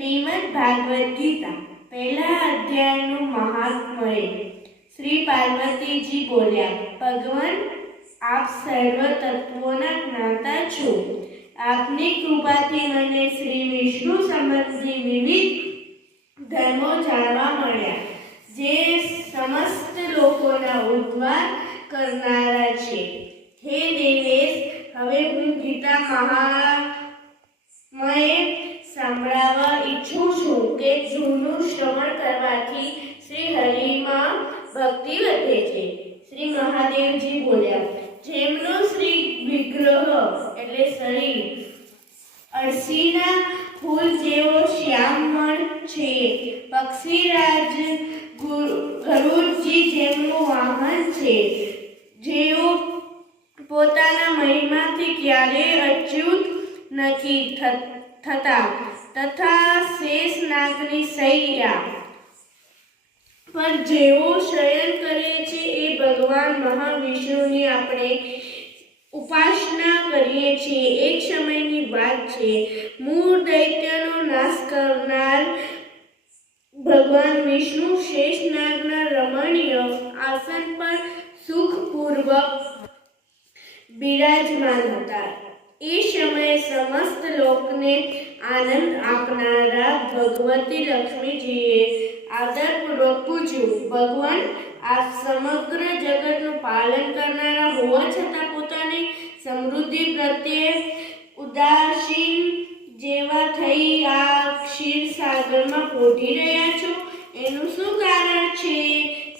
શ્રીમદ ભાગવત ગીતા, પહેલા અધ્યાયનું મહાત્મય શ્રી પાર્વતીજી બોલ્યા, ભગવાન, આપ સર્વ તત્વોના જ્ઞાતા છો. આપની કૃપાથી મને શ્રી વિષ્ણુ સંબંધી વિવિધ ધર્મો જાણવા મળ્યા, જે સમસ્ત લોકોના ઉદ્ધાર કરનારા છે. હે દેવેશ, હવે હું ગીતા મહામય સંભળાવવા ઈચ્છું છું કે જૂનું શ્રવણ કરવાથી શ્રી હરિમાં ભક્તિ વધે છે. શ્રી મહાદેવજી બોલ્યા, જેમનો શ્રી વિગ્રહ એટલે શરીર અળસીના ફૂલ જેવો શ્યામણ છે. પક્ષીરાજ ગુરુ- ગરુડજી જેમનું વાહન છે. જેઓ પોતાના મહિમાથી ક્યારેય અચ્યુત નથી થતા. તથા શેષ નાગની શૈયા પર જેઓ શયન કરે છે એ ભગવાન મહાવિષ્ણુની આપણે ઉપાસના કરીએ છીએ. એક સમયની વાત છે, મૂળ દૈત્યનો નાશ કરનાર ભગવાન વિષ્ણુ શેષનાગના રમણીય આસન પર સુખપૂર્વક બિરાજમાન હતા. એ સમયે સમસ્ત લોકને આનંદ આપનારા ભગવતી લક્ષ્મીજીએ આદરપૂર્વક પૂછ્યું ભગવાન, આપ સમગ્ર જગતનું પાલન કરનારા હોવા છતાં પોતાની સમૃદ્ધિ પ્રત્યે ઉદાસીન જેવા થઈ આ ક્ષીરસાગરમાં પોઢી રહ્યા છો. એનું શું કારણ છે?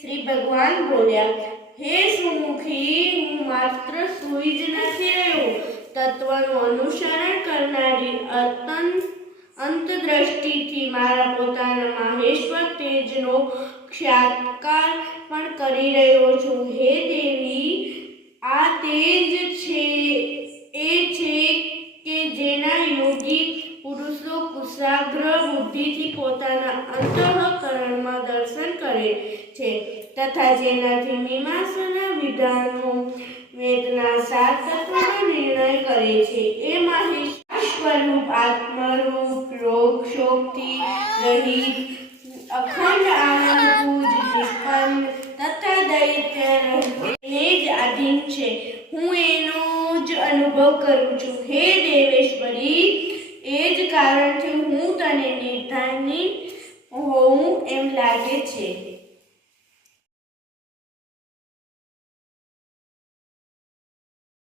શ્રી ભગવાન બોલ્યા, હે સુમુખી, હું માત્ર સૂઈ જ નથી રહ્યો. તત્વનું અનુસરણ કરનારી અત્યંત અંતદ્રષ્ટિથી મારા પોતાના માહેશ્વર તેજનો ક્ષાત્કાર પણ કરી રહ્યો છું. હે દેવી, આ તેજ છે, એ છે કે જેના યોગી પુરુષો કુશાગ્ર બુદ્ધિથી પોતાના અંતઃકરણમાં દર્શન કરે છે તથા જેનાથી મીમાંસાના વિધાનો કરે છે. એ માહિતી સ્વરૂપ આત્મરૂપ, રોગ, શોકથી રહિત, અખંડ આનંદ પૂજ નિષ્પન્ન તથા દૈત્ય એ જ આધીન છે. હું એનો જ અનુભવ કરું છું. હે દેવેશ્વરી, એ જ કારણથી હું તને નિર્ધારિત હોઉં એમ લાગે છે.